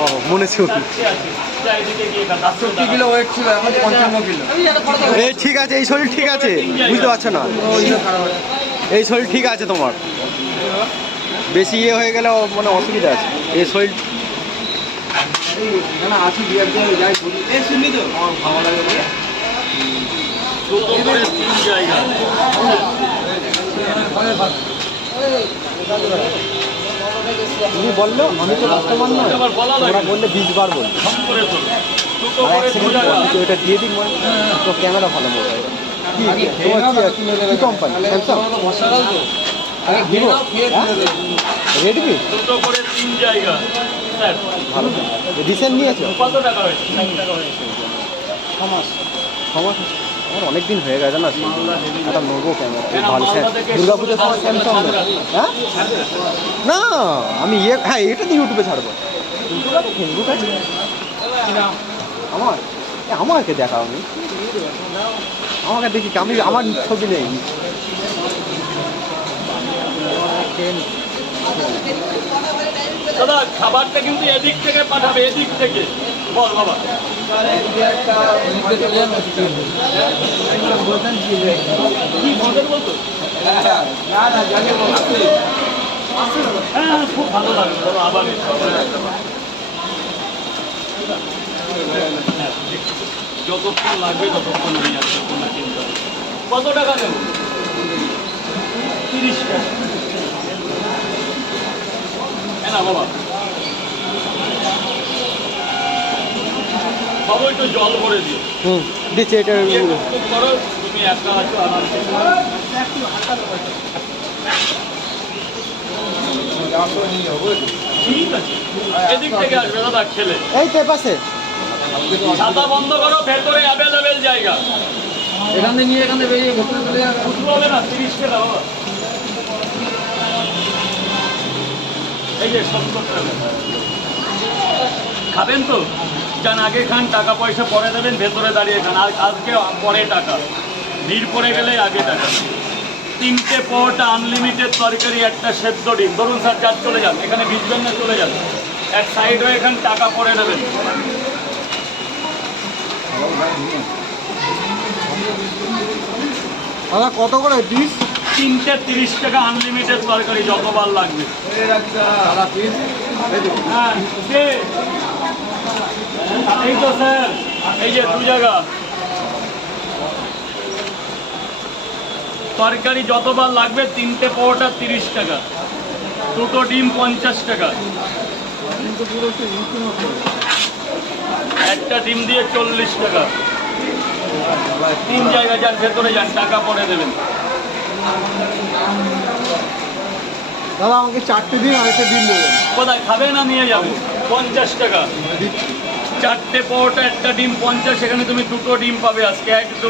ও মনে ছিল kilo wait ছিল এখন পঞ্চান্ন কিলো। এই ঠিক আছে এই শরীর ঠিক আছে বুঝতে পারছ না? এই শরীর ঠিক আছে তোমার? বেশি ইয়ে হয়ে গেলে মানে অসুবিধা আছে। এই শরীর না তুমি বলল আমি তো কাস্টমার নয়। তোমরা বললে বিশ বার বলল আর এক সেকেন্ড জায়গা দিয়ে মনে তো ক্যামেরা ভালো মোবাইল কি? কি কি কোম্পানি স্যামসাং ভিভো রেডমি দুটো করে তিন জায়গা। ভালো রিসেন্ট নিয়েছো? কত টাকা হয়েছে? টাকা হয়েছে। ছমাস ছমাস আমার অনেক দিন হয়ে গেছে না একটা নেব ক্যামেরা ভালো মালদা দুর্গা পুজোর সময় স্যামসাং হ্যাঁ? না, আমি ইয়ে হ্যাঁ এটা তো ইউটিউবে ছাড়বো। ফেসবুক আছে? আমার? আমাকে দেখাও আমি আমাকে দেখি? আমি, আমার ছবি নেই। দাদা, খাবারটা কিন্তু এদিক থেকে পাঠাবে, এদিক থেকে। বল, বাবা। কি হ্যাঁ খুব ভালো এসো। যতক্ষণ লাগবে ততক্ষণ আমি আসব কত টাকা নেব? তিরিশ টাকা। না বাবা বাবা জল ভরে দিও। হুম দিচ্ছে এটা করো তুমি একা আছো আরামসে ঠিক আছে। এদিক থেকে আসবে দাদা খেলে। এই তো পাশে। ছাতা বন্ধ করো ভেতরে অ্যাভেলেবেল জায়গা। এখান থেকে নিয়ে এখান থেকে বেরিয়ে ভেতরে চলে যাবে। হবে না তিরিশ টাকা বাবা। খাবেন তো? যান, আগে খান, টাকা পয়সা পরে দেবেন, ভেতরে দাঁড়িয়ে খান। আর আজকে পরে টাকা। ভিড় পড়ে গেলে আগে টাকা। তিনটে পোটা আনলিমিটেড তরকারি, একটা সেদ্ধ ডিম। ধরুন স্যার যার চলে যান। এখানে ভিজবেন না, চলে যান। এক সাইড হয়ে এখানে টাকা পরে দেবেন। কত করে? পিস তিনটে তিরিশ টাকা আনলিমিটেড তরকারি যতবার লাগবে। হ্যাঁ এই তো স্যার এই যে দু জায়গা। তরকারি যতবার লাগবে তিনটে পরোটা তিরিশ টাকা। দুটো ডিম পঞ্চাশ টাকা। একটা ডিম দিয়ে চল্লিশ টাকা। তিন জায়গা যার ভেতরে যান টাকা পরে দেবেন। দাদা আমাকে চারটে দিন আর একটা দিন দেবেন। কোথায়? খাবে না নিয়ে যাব। পঞ্চাশ টাকা। চারটে পরোটা একটা ডিম পঞ্চাশ এখানে তুমি দুটো ডিম পাবে আজকে। এক দু